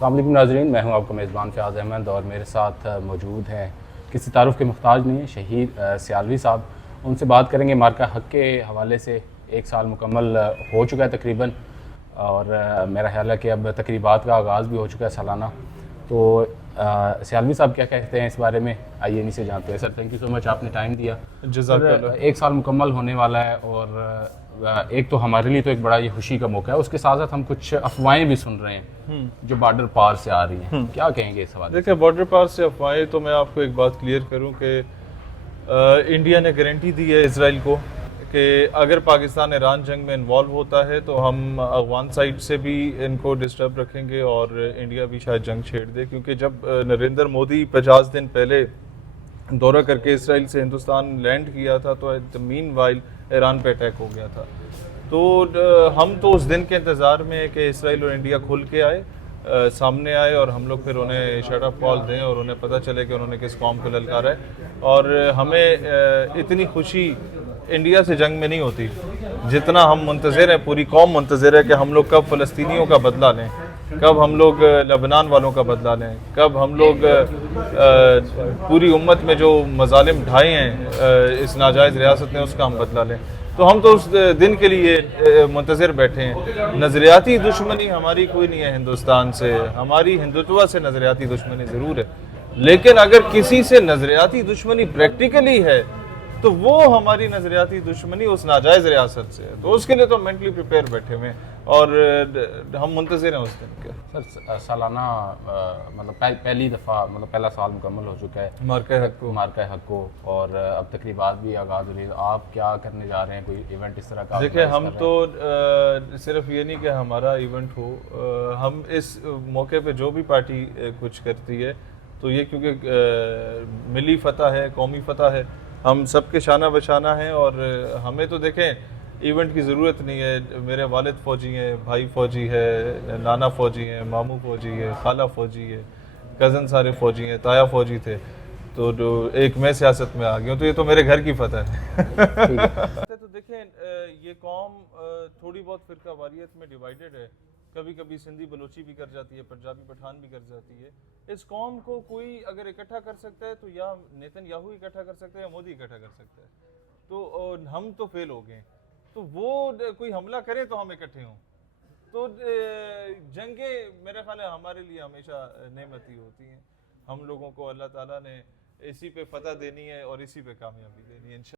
अस्सलाम वालेकुम नाज़रीन, मैं हूं आपका मेज़बान फ़याज़ अहमद और मेरे साथ मौजूद हैं, किसी तारुफ़ के मुहताज नहीं है, शहीद सियालवी साहब। उनसे बात करेंगे मार्का हक़ के हवाले से। 1 साल मुकम्मल हो चुका है तकरीबन, और मेरा ख़्याल है कि अब तकरीबात का आगाज़ भी हो चुका है सालाना। तो सियालवी साहब क्या कहते हैं इस बारे में, आइए इन्हीं से जानते हैं। Sir, thank you so much, आपने टाइम दिया। जज़ाकल्लाह। 1 साल मुकम्मल होने वाला है, और एक तो हमारे लिए तो एक बड़ा ये खुशी का मौका है, उसके साथ साथ हम कुछ अफवाहें भी सुन रहे हैं जो बॉर्डर पार से आ रही हैं। क्या कहेंगे इस सवाल? देखिए, बॉर्डर पार से अफवाहें, तो मैं आपको एक बात क्लियर करूं कि इंडिया ने गारंटी दी है इसराइल को कि अगर पाकिस्तान ईरान जंग में इन्वॉल्व होता है तो हम अफगान साइड से भी इनको डिस्टर्ब रखेंगे और इंडिया भी शायद जंग छेड़ दे। क्योंकि जब नरेंद्र मोदी 50 दिन पहले दौरा करके इसराइल से हिंदुस्तान लैंड किया था तो मीन वाइल ईरान पे अटैक हो गया था। तो हम तो उस दिन के इंतज़ार में है कि इसराइल और इंडिया खुल के आए, सामने आए, और हम लोग फिर उन्हें शट अप कॉल दें और उन्हें पता चले कि उन्होंने किस कौम को ललकारा है। और हमें इतनी खुशी इंडिया से जंग में नहीं होती जितना हम मुंतज़िर हैं, पूरी कौम मुंतज़िर है कि हम लोग कब फ़लस्तीनियों का बदला लें, कब हम लोग लबनान वालों का बदला लें, कब हम लोग पूरी उम्मत में जो मजालिम ढाए हैं इस नाजायज़ रियासत ने उसका हम बदला लें। तो हम तो उस दिन के लिए मुंतज़िर बैठे हैं। नज़रियाती दुश्मनी हमारी कोई नहीं है हिंदुस्तान से, हमारी हिंदुत्व से नज़रियाती दुश्मनी ज़रूर है, लेकिन अगर किसी से नज़रियाती दुश्मनी प्रैक्टिकली है तो वो हमारी नज़रियाती दुश्मनी उस नाजायज़ रियासत से है। तो उसके लिए तो मेंटली प्रिपेयर बैठे हुए हैं और हम मुंतज़िर हैं उस दिन के। सर, सालाना मतलब पहली दफ़ा, मतलब पहला साल मुकम्मल हो चुका है मार्का हक़ को, और अब तकरीबात भी आगाज़ हो रही है। आप क्या करने जा रहे हैं? कोई इवेंट इस तरह का? देखिए, हम तो सिर्फ ये नहीं कि हमारा इवेंट हो, हम इस मौके पे जो भी पार्टी कुछ करती है तो ये क्योंकि मिली फतह है, कौमी फतह है, हम सबके शाना बशाना है। और हमें तो देखें इवेंट की ज़रूरत नहीं है। मेरे वालिद फ़ौजी हैं, भाई फ़ौजी है, नाना फ़ौजी हैं, मामू फ़ौजी है, खाला फ़ौजी है, कज़न सारे फ़ौजी हैं, ताया फ़ौजी थे। तो जो एक मैं सियासत में आ गया हूँ तो ये तो मेरे घर की फतह है। तो देखें, ये कौम थोड़ी बहुत फ़िरका वारियत में डिवाइडेड है। कभी कभी सिंधी बलोची भी कर जाती है, पंजाबी पठान भी कर जाती है। इस कौम को कोई अगर इकट्ठा कर सकता है तो या नेतन्याहू इकट्ठा कर सकता है या मोदी इकट्ठा कर सकता है। तो हम तो फेल हो गए, तो वो कोई हमला करे तो हम इकट्ठे हों। तो जंगे मेरे ख्याल है हमारे लिए हमेशा नेमती होती हैं। हम लोगों को अल्लाह ताला ने इसी पे फतह देनी है और इसी पे कामयाबी देनी है।